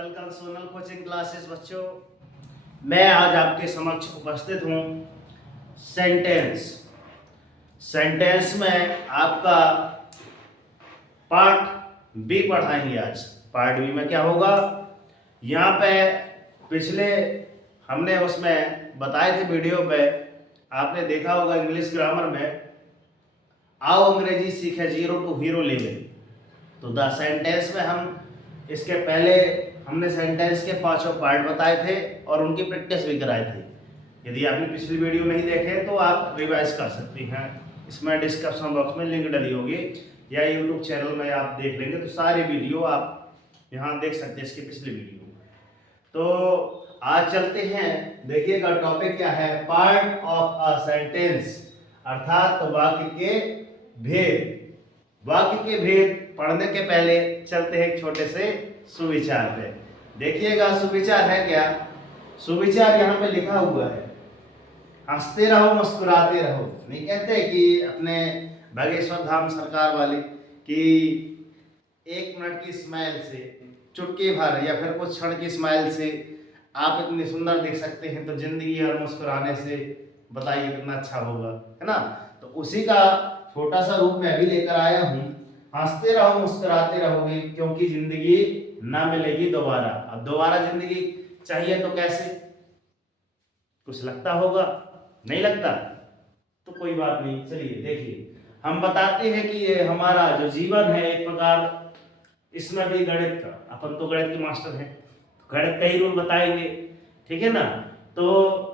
Welcome Sonal coaching classes बच्चों। मैं आज आपके समक्ष उपस्थित हूँ सेंटेंस सेंटेंस में आपका पार्ट बी पढ़ाएंगे। आज पार्ट बी में क्या होगा, यहाँ पे पिछले हमने उसमें बताए थे वीडियो पे, आपने देखा होगा इंग्लिश ग्रामर में आओ अंग्रेजी सीखे जीरो टू हीरो लेवल। तो द सेंटेंस में हम इसके पहले हमने सेंटेंस के 5 पार्ट बताए थे और उनकी प्रैक्टिस भी कराए थे। यदि आपने पिछली वीडियो नहीं देखे तो आप रिवाइज कर सकते हैं। इसमें डिस्क्रिप्शन बॉक्स में लिंक डली होगी या यूट्यूब चैनल में आप देख लेंगे तो सारी वीडियो आप यहाँ देख सकते हैं, इसकी पिछली वीडियो। तो आज चलते हैं, देखिएगा टॉपिक क्या है, पार्ट ऑफ अ सेंटेंस अर्थात वाक्य के भेद। वाक्य के भेद पढ़ने के पहले चलते हैं एक छोटे से सुविचार पे। देखिएगा सुविचार है क्या, सुविचार यहाँ पे लिखा हुआ है, हंसते रहो मुस्कुराते रहो। नहीं कहते कि अपने बागेश्वर धाम सरकार वाले कि 1 मिनट की स्माइल से, चुटकी भर या फिर कुछ क्षण की स्माइल से आप इतनी सुंदर दिख सकते हैं, तो जिंदगी और मुस्कुराने से बताइए कितना अच्छा होगा, है ना। तो उसी का छोटा सा रूप मैं भी लेकर आया हूँ, हंसते रहो मुस्कुराते रहोगे क्योंकि जिंदगी ना मिलेगी दोबारा। अब दोबारा जिंदगी चाहिए तो कैसे, कुछ लगता होगा, नहीं लगता, तो कोई बात नहीं। चलिए देखिए, हम बताते हैं कि ये हमारा जो जीवन है एक प्रकार, इसमें भी गणित का, अपन तो गणित के मास्टर हैं, गणित का ही रूल बताएंगे, ठीक है ना। तो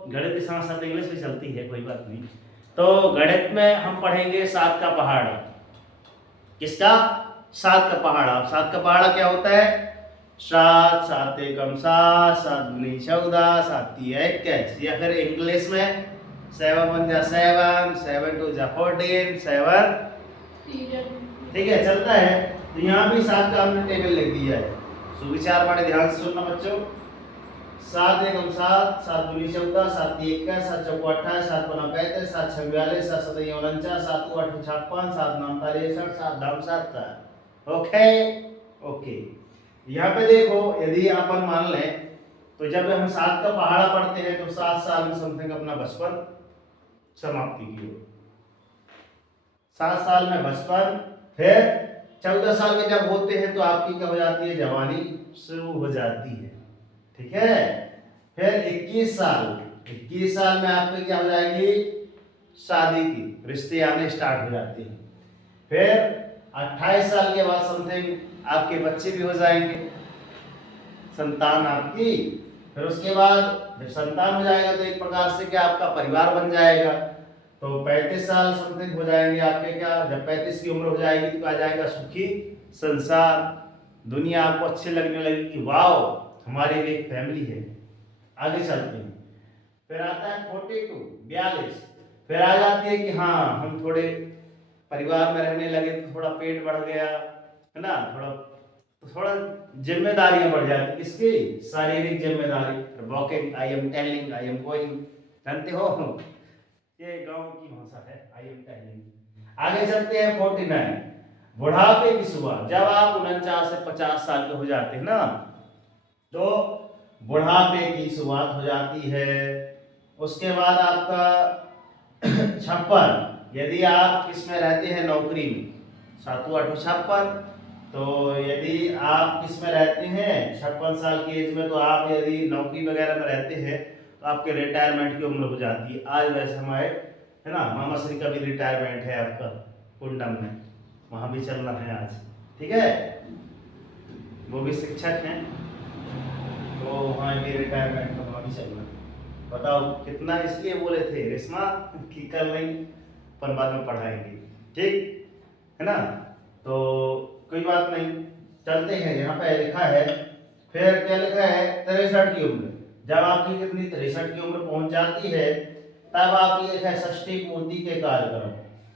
गणित के साथ साथ इंग्लिश भी चलती है, कोई बात नहीं। तो गणित में हम पढ़ेंगे 7 का पहाड़ा। किसका? 7 का पहाड़ा। 7 का पहाड़ा क्या होता है? 7 7 एकम 7 7 दूनी 14 7 तिया 21, या फिर इंग्लिश में 7 1 जा 7 7 2 जा 14 7, ठीक है, चलता है। तो यहाँ भी 7 का हमने टेबल लिख दिया है। सुविचार बड़े ध्यान से सुनना बच्चों। 7 एकम 7 7 दूनी 14 7 तिया 21 7 चौको 28 7 पना 35 7 6 42 7 7 49 7 8 56 7 9 63 7 धाम 7। ओके ओके, यहाँ पे देखो, यदि अपन मान लें तो जब हम 7 का पहाड़ा पढ़ते हैं तो 7 साल में समथिंग अपना बचपन समाप्ति की हो। 7 साल में बचपन, फिर 14 साल के जब होते हैं तो आपकी क्या हो जाती है, जवानी शुरू हो जाती है, ठीक है। फिर 21 साल में आपकी क्या हो जाएगी, शादी की रिश्ते आने स्टार्ट हो जाते हैं। फिर 28 साल के बाद समथिंग आपके बच्चे भी हो जाएंगे, संतान आपकी। फिर उसके बाद जब संतान हो जाएगा तो एक प्रकार से क्या आपका परिवार बन जाएगा। तो 35 साल समथिंग हो जाएंगे आपके, क्या जब 35 की उम्र हो जाएगी तो आ जाएगा सुखी संसार। दुनिया आपको अच्छी लगने लगेगी, वाओ हमारी भी एक फैमिली है। आगे चलते हैं, फिर आता है 42 फिर आ जाती है कि हाँ हम थोड़े परिवार में रहने लगे तो थोड़ा पेट बढ़ गया, है ना, थोड़ा जिम्मेदारियां बढ़ जाती, किसकी, शारीरिक जिम्मेदारी। Walking, I am telling, I am going, जानते हो ये गांव की भाषा है, आई एम टेलिंग। आगे चलते हैं 49, बुढ़ापे की शुरुआत। जब आप 49 से 50 साल के हो जाते हैं ना, तो बुढ़ापे की शुरुआत हो जाती है। उसके बाद आपका 56, यदि आप किसमें रहते हैं, नौकरी में, 7 8 56। तो यदि आप किसमें रहते हैं 56 साल की एज में, तो आप यदि नौकरी वगैरह में रहते हैं तो आपके रिटायरमेंट की उम्र हो जाती है। आज वैसे हमारे, है ना, मामा श्री का भी रिटायरमेंट है आपका कुंडम में, वहाँ भी चलना है आज, ठीक है, वो भी शिक्षक हैं तो वहाँ भी रिटायरमेंट का वहाँ भी चलना। बताओ कितना इसलिए बोले थे रेशमा कि कर लेंगे, पर बाद में पढ़ाएंगे, ठीक है ना। तो कोई बात नहीं, चलते हैं। यहाँ पे लिखा है, फिर क्या लिखा है, 63 की उम्र। जब आपकी कितनी 63 की उम्र पहुंच जाती है तब आपकी लिखा है षष्ठी पूर्ति के कार्यक्रम।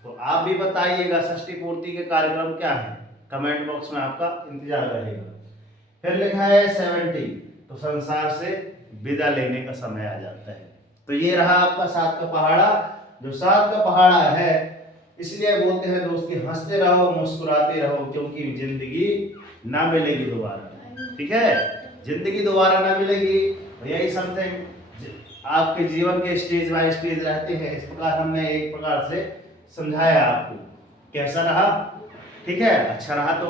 तो आप भी बताइएगा षष्ठी पूर्ति के कार्यक्रम क्या है, कमेंट बॉक्स में आपका इंतजार रहेगा। फिर लिखा है 70, तो संसार से विदा लेने का समय आ जाता है। तो ये रहा आपका 7 का पहाड़ा। जो 7 का पहाड़ा है इसलिए बोलते हैं दोस्त कि हंसते रहो मुस्कुराते रहो क्योंकि जिंदगी ना मिलेगी दोबारा, ठीक है। जिंदगी दोबारा ना मिलेगी, यही समथिंग आपके जीवन के स्टेज बाय स्टेज रहते हैं। इस प्रकार हमने एक प्रकार से समझाया आपको। कैसा रहा? ठीक है, अच्छा रहा तो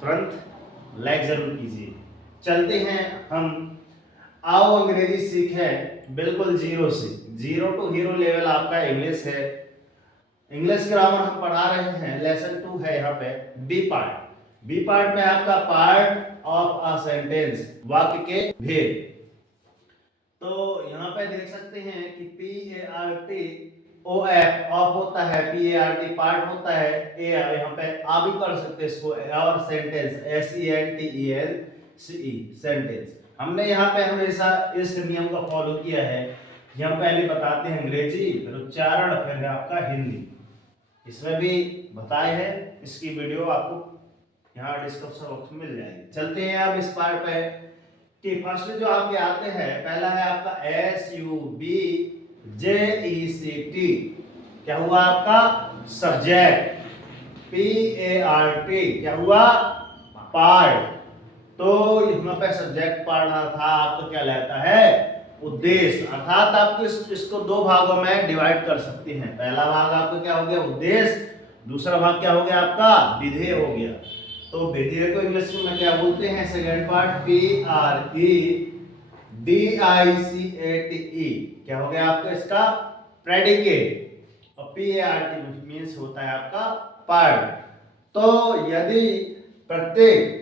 तुरंत लाइक जरूर कीजिए। चलते हैं हम, आओ अंग्रेजी सीखें बिल्कुल जीरो से। जीरो टू हीरो लेवल आपका इंग्लिश है। इंग्लिश ग्रामर हम पढ़ा रहे हैं, लेसन 2 है यहाँ पे बी पार्ट। बी पार्ट में आपका पार्ट ऑफ अ सेंटेंस, वाक्य के भेद। तो यहाँ पे देख सकते हैं कि PART OF ऑफ होता है, PART पार्ट होता है, ए यहाँ पे आ भी पढ़ सकते हैं इसको, और सेंटेंस SENTENCE सेंटेंस। हमने यहाँ पे हमेशा इस नियम को फॉलो किया है कि हम पहले बताते हैं अंग्रेजी, फिर उच्चारण, फिर है आपका हिंदी। इसमें भी बताए हैं, इसकी वीडियो आपको यहाँ डिस्क्रिप्शन बॉक्स में मिल जाएगी। चलते हैं अब इस पार्ट पे कि फर्स्ट जो आपके आते हैं, पहला है आपका SUBJECT। क्या हुआ आपका? सब्जेक्ट। PART क्या हुआ? पार्ट। तो यहाँ पे सब्जेक्ट पढ़ना था आपको, क्या लगता है? उद्देश्य। अर्थात आपको इसको दो भागों में डिवाइड कर सकते हैं। पहला भाग आपको क्या हो गया? उद्देश्य। दूसरा भाग क्या हो गया आपका? विधेय हो गया। तो विधेय को इंग्लिश में क्या बोलते हैं? सेकंड पार्ट PREDICATE क्या हो गया आपका? इसका प्रेडिकेट। और PART मींस होता है आपका पार्ट। तो यदि प्रत्येक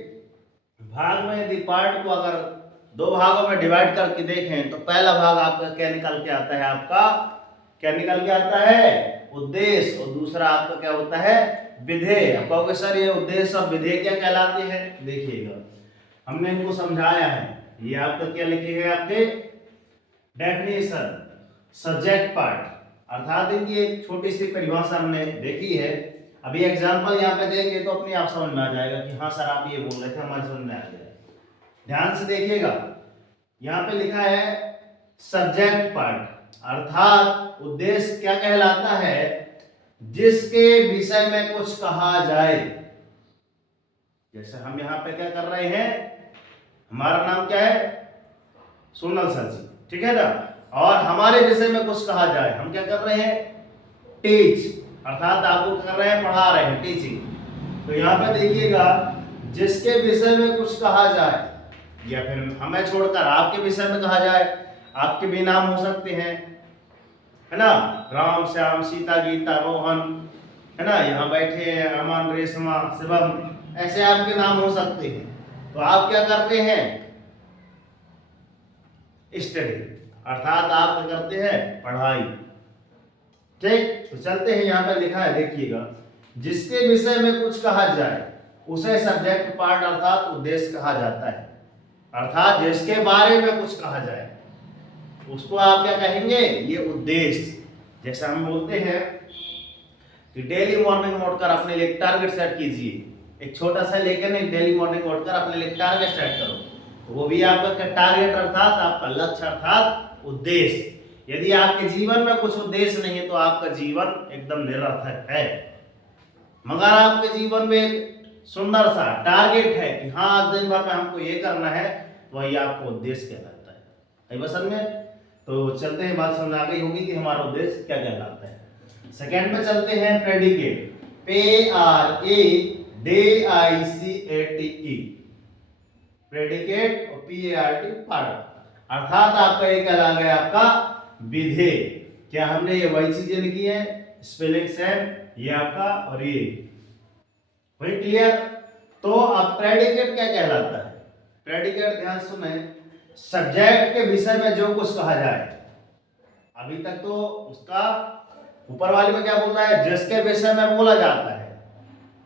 भाग में, यदि पार्ट को अगर दो भागों में डिवाइड करके देखें, तो पहला भाग आपका क्या निकल के आता है? आपका क्या निकल के आता है? उद्देश्य। और दूसरा आपका क्या होता है? विधेय। आप कहोगे सर ये उद्देश्य और विधेय क्या कहलाते हैं? देखिएगा, हमने इनको समझाया है। ये आपका क्या लिखे है? आपके डेफिनेशन, सब्जेक्ट पार्ट, अर्थात इनकी एक छोटी सी परिभाषा हमने देखी है। अभी एग्जांपल यहाँ पे देंगे तो अपने आप समझ में आ जाएगा कि हाँ सर आप ये बोल रहे थे, हमारे समझ में आ गया। ध्यान से देखिएगा, यहाँ पे लिखा है सब्जेक्ट पार्ट, अर्थात उद्देश्य क्या कहलाता है? जिसके विषय में कुछ कहा जाए। जैसे हम यहाँ पे क्या कर रहे हैं, हमारा नाम क्या है? सोनल सर जी, ठीक है ना? और हमारे विषय में कुछ कहा जाए, हम क्या कर रहे हैं? टीच, अर्थात आपको कर रहे हैं, पढ़ा रहे हैं, टीचिंग। तो यहाँ पे देखिएगा, जिसके विषय में कुछ कहा जाए, या फिर हमें छोड़कर आपके विषय में कहा जाए। आपके भी नाम हो सकते हैं, है ना? राम, श्याम, सीता, गीता, मोहन, है ना? यहाँ बैठे हैं अमन, रेशमा, शिवम, ऐसे आपके नाम हो सकते हैं। तो आप क्या करते हैं? स्टडी, अर्थात आप क्या करते हैं? पढ़ाई। ठीक, तो चलते हैं, यहाँ पे लिखा है देखिएगा, जिसके विषय में कुछ कहा जाए उसे सब्जेक्ट पार्ट अर्थात उद्देश्य कहा जाता है। अर्थात जिसके बारे में कुछ कहा जाए उसको आप क्या कहेंगे? ये उद्देश्य। जैसे हम बोलते हैं कि डेली मॉर्निंग उठकर अपने लिए टारगेट सेट कीजिए। एक छोटा सा लेकर नहीं, डेली मॉर्निंग उठकर अपने लिए टारगेट सेट करो, तो वो भी आपका टारगेट अर्थात आपका लक्ष्य अर्थात उद्देश्य। यदि आपके जीवन में कुछ उद्देश्य नहीं है तो आपका जीवन एकदम निरर्थक है। मगर आपके जीवन में एक सुंदर सा टारगेट है कि हाँ आज दिन भर में हमको ये करना है, वही आपको उद्देश्य कहलाता है। बस में तो चलते हैं, बात समझ आ गई होगी कि हमारा उद्देश्य क्या कहलाता है। सेकंड में चलते हैं, प्रेडिकेट, PREDICATE, प्रेडिकेट और PART पार्ट, अर्थात आपका ये कहला गया आपका विधेय। क्या हमने ये वही चीजें लिखी है? स्पेलिंग सेम, ये आपका और ये वही, क्लियर? तो अब प्रेडिकेट क्या कहलाता है? प्रेडिकेट ध्यान सुने, सब्जेक्ट के विषय में जो कुछ कहा जाए। अभी तक तो उसका ऊपर वाले में क्या बोलता है? जिसके विषय में बोला जाता है,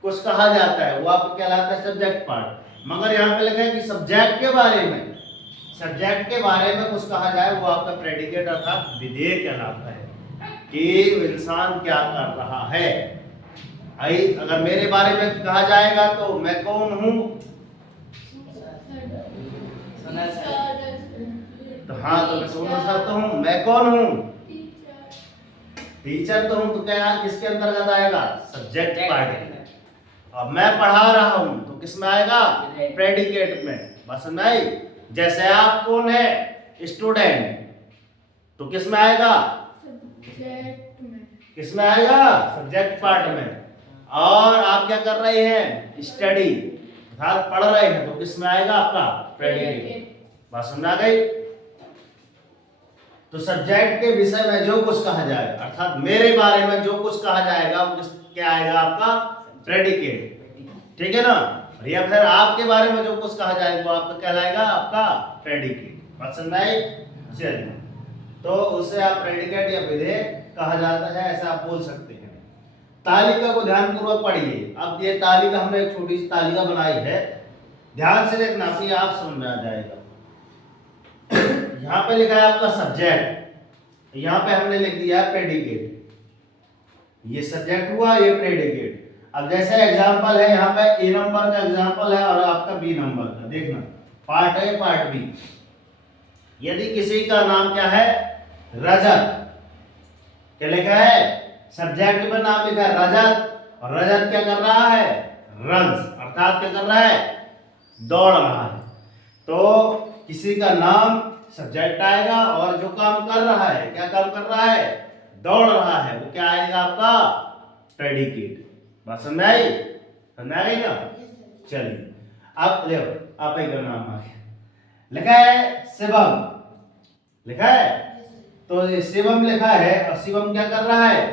कुछ कहा जाता है, वो आपको कहलाता है सब्जेक्ट पार्ट। मगर यहाँ पे लिखा है कि सब्जेक्ट के बारे में, सब्जेक्ट के बारे में कुछ कहा जाए, वो आपका प्रेडिकेट अर्थात विधेय कहलाता है कि इंसान क्या कर रहा है। अगर मेरे बारे में कहा जाएगा तो मैं कौन हूँ? तो हाँ, तो मैं सोनल सर तो हूँ। मैं कौन हूँ? टीचर तो हूँ। तो क्या किसके अंतर्गत आएगा? सब्जेक्ट पार्ट में। अब मैं पढ़ा रहा हूँ तो किस में आएगा? प्रेडिकेट में। बस नहीं, जैसे आप कौन है, स्टूडेंट, तो किस में आएगा, किस में आएगा, सब्जेक्ट पार्ट में। और आप क्या कर रहे हैं, स्टडी अर्थात पढ़ रहे हैं, तो किस में आएगा आपका, प्रेडिकेट। बात समझ आ गई। तो सब्जेक्ट के विषय में जो कुछ कहा जाए, अर्थात मेरे बारे में जो कुछ कहा जाएगा वो क्या आएगा आपका, प्रेडिकेट, ठीक है ना। या फिर आपके बारे में जो कुछ कहा जाए वो आपका कहलाएगा आपका प्रेडिकेट। बात समझ आई। चलिए, तो उसे आप प्रेडिकेट या विधेय कहा जाता है, ऐसा आप बोल सकते हैं। तालिका को ध्यानपूर्वक पढ़िए। अब ये तालिका हमने एक छोटी सी तालिका बनाई है, ध्यान से देखना, फिर आप समझ में आ जाएगा। यहाँ पे लिखा है आपका सब्जेक्ट, यहाँ पे हमने लिख दिया प्रेडिकेट। ये सब्जेक्ट हुआ, ये प्रेडिकेट। अब जैसे एग्जांपल है, यहाँ पे ए नंबर का एग्जांपल है और आपका बी नंबर का, देखना पार्ट ए पार्ट बी। यदि किसी का नाम क्या है, रजत, क्या लिखा है, सब्जेक्ट में नाम लिखा है रजत, और रजत क्या कर रहा है, रन्स, अर्थात क्या कर रहा है, दौड़ रहा है। तो किसी का नाम सब्जेक्ट आएगा और जो काम कर रहा है, क्या काम कर रहा है, दौड़ रहा है, वो क्या आएगा आपका, प्रेडिकेट। बात समझ में आई, समझ आई ना। चलिए, अब देखो आप एक नाम आ गया, लिखा है शिवम, लिखा है, तो ये शिवम लिखा है और शिवम क्या कर रहा है,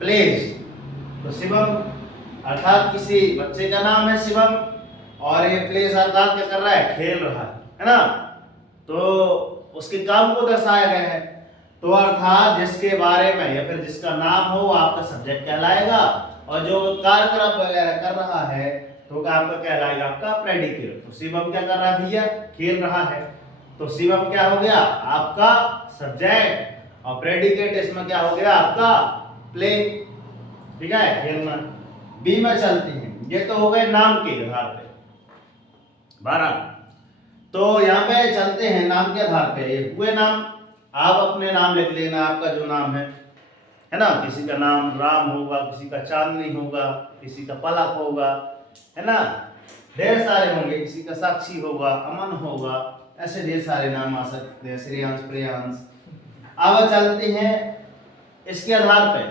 प्लेज। तो शिवम अर्थात किसी बच्चे का नाम है शिवम, और ये प्लेज अर्थात क्या कर रहा है, खेल रहा है ना। तो उसके काम को दर्शाया गया है। तो अर्थात जिसके बारे में या फिर जिसका नाम हो आपका सब्जेक्ट कहलाएगा, और जो कार्यक्रम वगैरह कर रहा है तो आपका कहलाएगा आपका प्रेडिकेट। तो शिवम क्या कर रहा है भैया, खेल रहा है, तो शिवम क्या हो गया आपका सब्जेक्ट, और प्रेडिकेट इसमें क्या हो गया आपका प्ले, ठीक है, खेलना। बी में चलते हैं, ये तो हो गए नाम के आधार पे 12। तो यहाँ पे चलते हैं नाम के आधार पे, ये हुए नाम। आप अपने नाम लिख लेना, आपका जो नाम है ना। किसी का नाम राम होगा, किसी का चांदनी होगा, किसी का पलक होगा, है ना, ढेर सारे होंगे, किसी का साक्षी होगा, अमन होगा, ऐसे ढेर सारे नाम आ सकते हैं, श्रेयांश, प्रियांश। अब चलते हैं इसके आधार पे,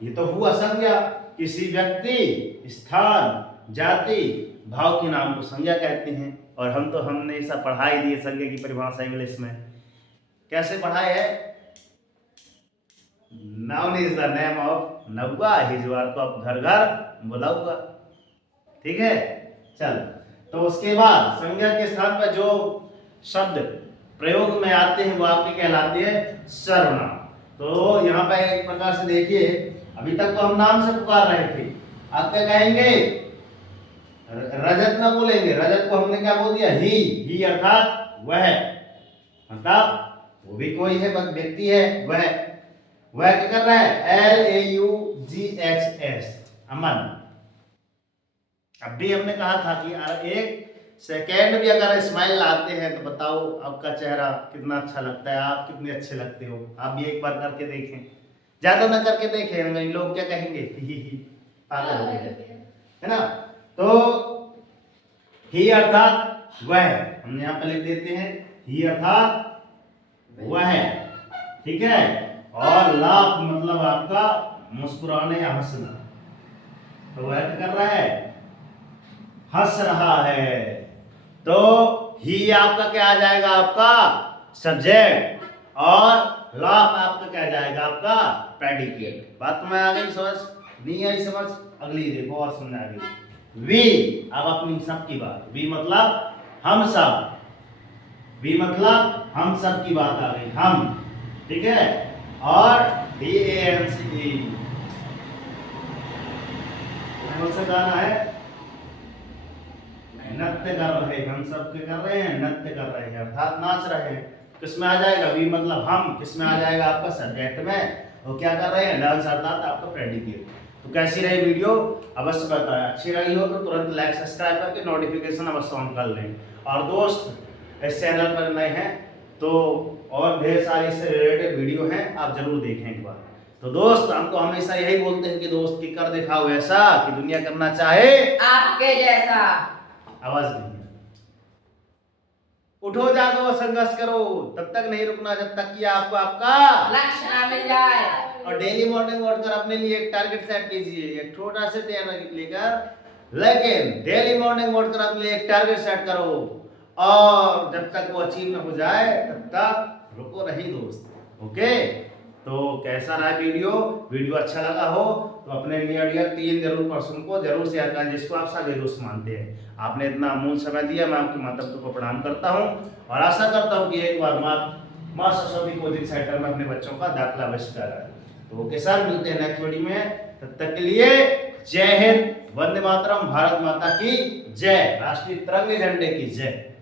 ये तो हुआ संज्ञा, किसी व्यक्ति, स्थान, जाति, भाव के नाम को संज्ञा कहते हैं। और हमने ऐसा पढ़ाई दी है संज्ञा की परिभाषा इंग्लिश में, कैसे पढ़ाई है, noun is the name of नौवा, हिज वर्क ऑफ घर घर बुलाऊगा, ठीक है। चल, तो उसके बाद संज्ञा के स्थान पर जो शब्द प्रयोग में आते हैं वो आपके कहलाते हैं सर्वनाम। तो यहाँ पे एक प्रकार से देखिए, अभी तक तो हम नाम से पुकार रहे थे, आप क्या कहेंगे, रजत ना बोलेंगे, रजत को हमने क्या बोल दिया, ही अर्थात वह, मतलब वो भी कोई है, व्यक्ति है, वह क्या कर रहा है, LAUGHS, अमन। अब भी हमने कहा था कि एक सेकेंड भी अगर स्माइल लाते हैं तो बताओ आपका चेहरा कितना अच्छा लगता है, आप कितने अच्छे लगते हो। आप भी एक बार करके देखें, ज्यादा ना करके देखें, लोग क्या कहेंगे, पागल हो गए, है ना। तो ही अर्थात वह, हम यहाँ पे लिख देते हैं ही अर्थात वह, ठीक है। और लाफ मतलब आपका मुस्कुराने या हंसना, तो वह क्या कर रहा है, हंस रहा है। तो ही आपका क्या आ जाएगा, आपका सब्जेक्ट, और लाफ आपका क्या जाएगा, आपका प्रेडिकेट। बात में आ गई समझ, नहीं आई समझ, अगली देखो और समझ आ गई। वी, अब अपनी सब की बात, वी मतलब हम सब, वी मतलब हम सब की बात आ गई, हम, ठीक है। और DANCE, कौन सा गाना है, नृत्य कर रहे हैं, हम सब के कर रहे हैं, नृत्य कर रहे हैं, अर्थात नाच रहे हैं। किसमें आ जाएगा, वी मतलब हम, किसमें आ जाएगा आपका सब्जेक्ट में, वो क्या कर रहे हैं, डांस, अर्थात आपका प्रेडिकेट। तो कैसी रही वीडियो अवश्य बताएं, अच्छी रही हो तो तुरंत लाइक सब्सक्राइब करके नोटिफिकेशन अवश्य ऑन कर लें। और दोस्त इस चैनल पर नए हैं तो और ढेर सारी इससे रिलेटेड वीडियो हैं, आप जरूर देखें एक बार। तो दोस्त हम तो हमेशा यही बोलते हैं कि दोस्त की कर दिखाओ ऐसा कि दुनिया करना चाहे आपके जैसा। आवाज नहीं है। उठो जागो संघर्ष करो, तब तक नहीं रुकना जब तक कि आपको आपका लक्ष्य ना मिल जाए। और डेली मॉर्निंग उठकर अपने लिए एक टारगेट सेट कीजिए, एक छोटा से लेकर, लेकिन डेली मॉर्निंग उठकर अपने लिए एक टारगेट सेट करो और जब तक वो अचीव न हो जाए तब तक रुको नहीं दोस्त। ओके, तो कैसा रहा वीडियो अच्छा लगा हो तो अपने नियर डियर 3 जरूर पर्सन को जरूर शेयर करें जिसको आप सगे दोस्त मानते हैं। आपने इतना अमूल्य समय दिया, मैं आपके माता पिता को प्रणाम करता हूं और आशा करता हूं कि एक बार मां सरस्वती कोचिंग सेंटर में अपने बच्चों का दाखिला अवश्य कराएं। तो ओके सर, मिलते हैं नेक्स्ट वीडियो में, तब तक के लिए जय हिंद, वंदे मातरम, भारत माता की जय, राष्ट्रीय तिरंगे झंडे की जय।